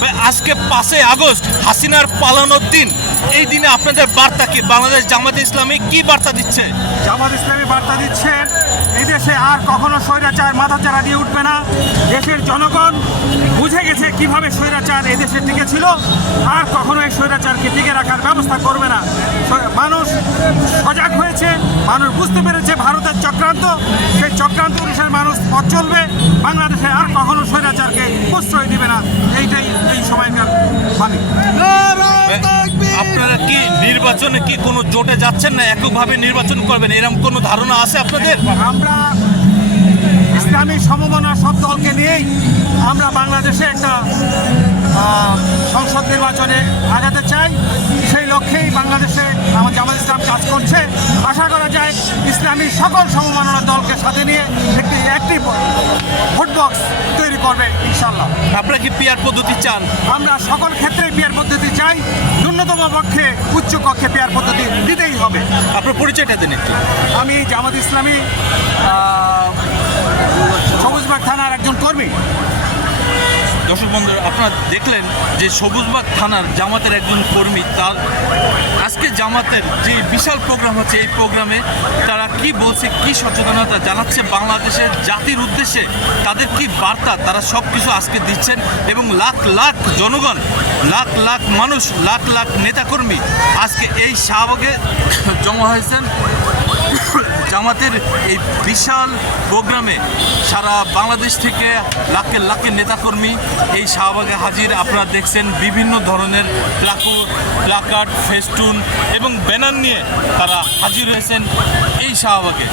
ভাই, আজকে পাঁচে আগস্ট হাসিনার পালানোর দিন। এই দিনে আপনাদের বার্তা কি? বাংলাদেশ জামাতে ইসলামী কি বার্তা দিচ্ছে? জামাত ইসলামী বার্তা দিচ্ছেন এই দেশে আর কখনো স্বৈরাচার মাথাচাড়া দিয়ে উঠবে না। দেশের জনগণ বুঝে গেছে কীভাবে স্বৈরাচার এই দেশে টিকে ছিল আর কখনো এই স্বৈরাচারকে টিকে রাখার ব্যবস্থা করবে না। মানুষ সজাগ হয়েছে মানুষ বুঝতে পেরেছে ভারতের চক্রান্ত। সেই চক্রান্ত অনুসারে মানুষ পথ চলবে। বাংলাদেশে আর কখনো স্বৈরাচারকে প্রশ্রয় দিবে না। এইটাই এই সময়কার বাণী। আপনারা কি নির্বাচনে কি কোনো জোটে যাচ্ছেন না এককভাবে নির্বাচন করবেন? এরকম কোনো ধারণা আছে আপনাদের? আমরা ইসলামী সমমনা সব দলকে নিয়েই আমরা বাংলাদেশে একটা সংসদ নির্বাচনে আগাতে চাই। সেই বাংলাদেশে আমার জামাত ইসলাম কাজ করছে। আশা করা যায় ইসলামী সকল সমমাননা দলকে সাথে নিয়ে একটি একটি ভোট বক্স তৈরি করবে ইনশাল্লাহ আপনারা কি পিয়ার পদ্ধতি চান? আমরা সকল ক্ষেত্রে পেয়ার পদ্ধতি চাই। ন্যূনতম পক্ষে উচ্চ কক্ষে পেয়ার পদ্ধতি দিতেই হবে। আপনার পরিচয়টা দেন একটু। আমি জামাত ইসলামী দর্শক বন্ধুরা, আপনারা দেখলেন যে সবুজবাগ থানার জামাতের একজন কর্মী, তার আজকে জামাতের যে বিশাল প্রোগ্রাম হচ্ছে, এই প্রোগ্রামে তারা কি বলছে, কি সচেতনতা জানাচ্ছে, বাংলাদেশের জাতির উদ্দেশ্যে তাদের কি বার্তা, তারা সব কিছু আজকে দিচ্ছেন এবং লাখ লাখ জনগণ, লাখ লাখ মানুষ, লাখ লাখ নেতাকর্মী আজকে এই শাহবাগে জমা হয়েছেন। জামাতের এই বিশাল প্রোগ্রামে সারা বাংলাদেশ থেকে লাখে লাখের নেতাকর্মী এই শাহবাগে হাজির। আপনারা দেখছেন বিভিন্ন ধরনের প্লাকু, প্লাকার্ড, ফেস্টুন এবং ব্যানার নিয়ে তারা হাজির হয়েছেন এই শাহবাগে।